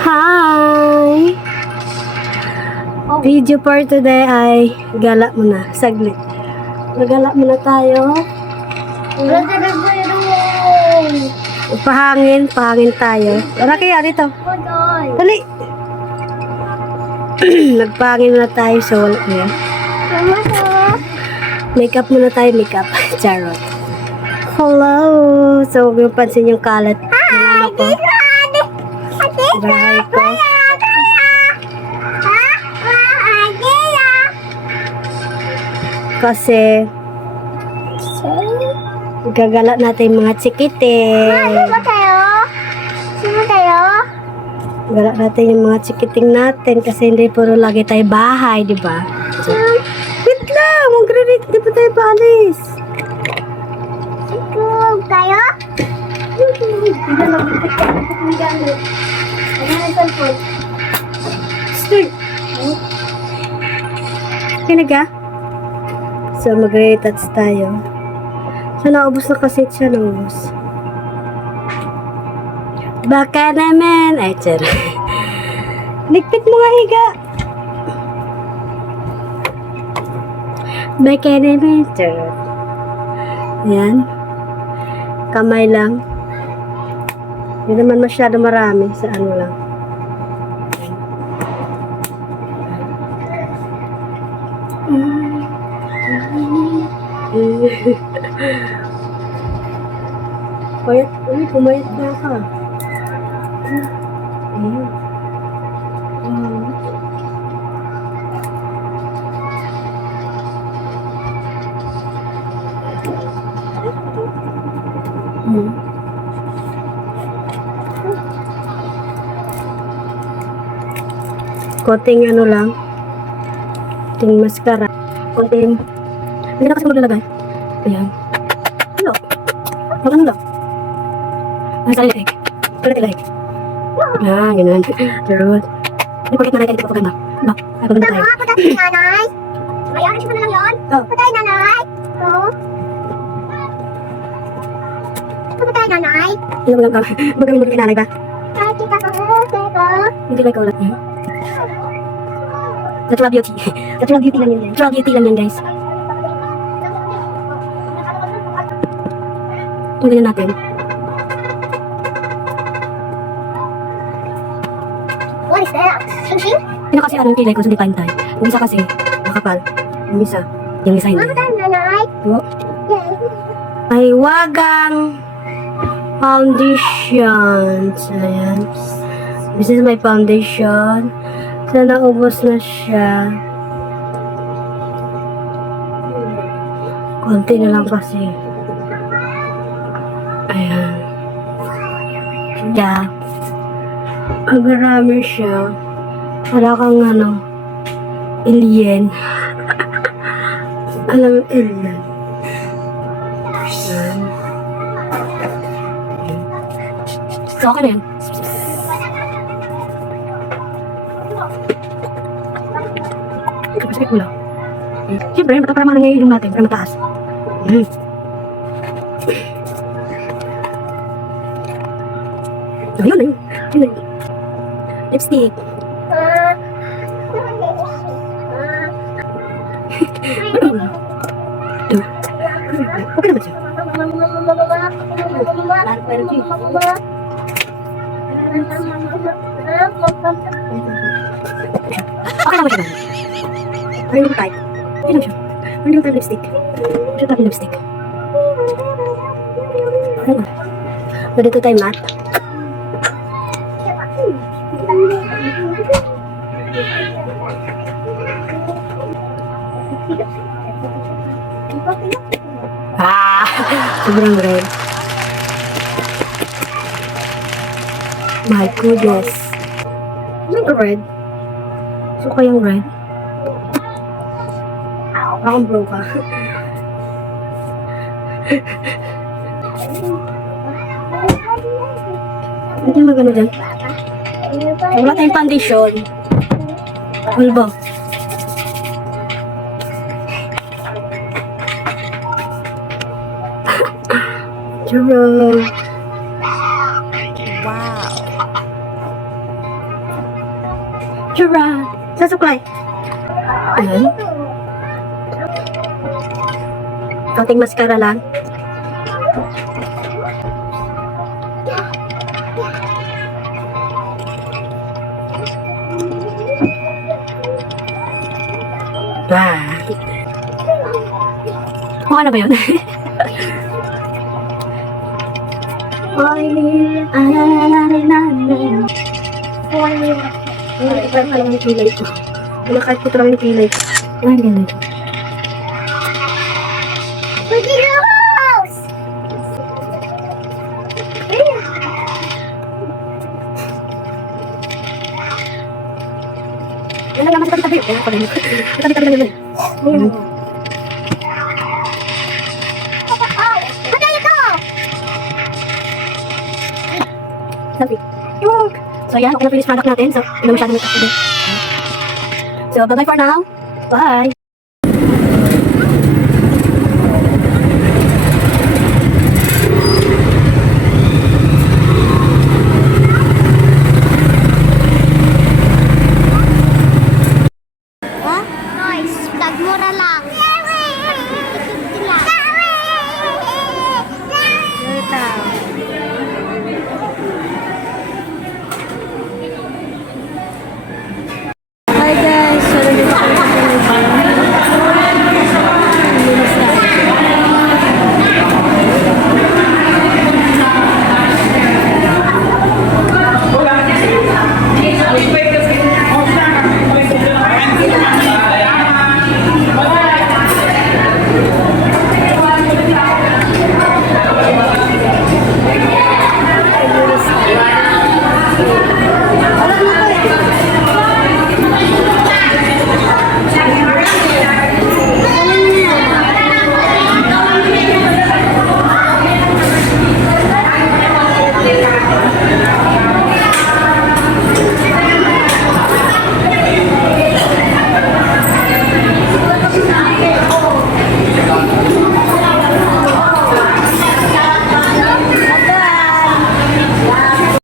Hi! Video for today ay gala muna. Saglit. Magala muna tayo. Pahangin tayo. Tara kaya dito. Dali. Nagpahangin muna tayo so wala na. Makeup muna tayo, makeup. Charot. Hello! So, huwag yung pansin yung kalat ng ano ko. Bahay ko. Kasi gagala natin yung mga chikiting. Gala natin yung mga chikiting natin kasi hindi puro lagi tayo bahay, di ba? So, wait lang! Mag-ready, di pa tayo paalis. Tayo? Start! Kinaga? So, mag-retouch tayo. So, naubos na kasi siya, naubos. Baka naman. Ay, tiyar. Ligpit mo nga, higa. Baka naman. Tiyar. Ayan. Kamay lang. Hindi naman masyado marami. Sa ano lang. Payat, pumayat na ka. Ayun. Konting ano lang. Konting mascara. Konting hindi na kasi maglalagay. Ayan. Hello. Huwag ano lang. Ang sarili like. Sarili like. Ah, ganun. Charot. Hindi porkit nanay tayo dito paganda. Ba? Ay, paganda tayo. Patay si nanay. May orange mo na lang yun? Oh. Patay nanay. Oo. Patay nanay. Hindi mo lang ka. Magamin mo din nanay ba? Ay, kita ko. Hindi like ulat. Natural beauty. Natural beauty lang yan guys. Natural beauty lang yan guys. Tunggalin natin. What is that? Sing-sing? Yun kasi anong kilay ko sa dipantay. Yung isa kasi, makapal. Yung isa hindi. Patay nanay. Oh. Ay, wagang foundation. So, ayan. This is my foundation. So, naubos na siya. Konti na lang kasi. Ayan. Yeah. Ang marami siya. Wala kang ano, alien. Alam mo, alien. Ayan. So, okay na yan. Masakit mo lang. Siyempre, para mahal nga yung ilong natin, para mataas. Ayun na yun. Yun na yun. Lipstick. Okay naman siya. Okay naman siya. Ayun yung type. Ayun lang siya. Ayun yung type lipstick. Siya type lipstick. Ayun. Pwede ito tayo matte. Ah! Sobrang red. My goodness. Ano red? So kayang red? Akong bro ka. Hindi magano dyan. Wala tayong foundation. Ano ba? Jerome. Wow. Tara! Sa supply. Ayan. Konting mascara lang. Wow. Mukha na ba yun? Parang alam yung kilay ko. Nakahit ko talaga yung kilay ko. Ay, kilay ko. Pwede Rose! Yan lang naman sa tabi-tabi. Ayan, pala yun. Sa tabi-tabi lang yun. Ayan. Patay ko! Sabi. Yung. So, yan. Okay na finish product natin. So, hindi na masyadong makakabit. So, bye-bye for now. Bye!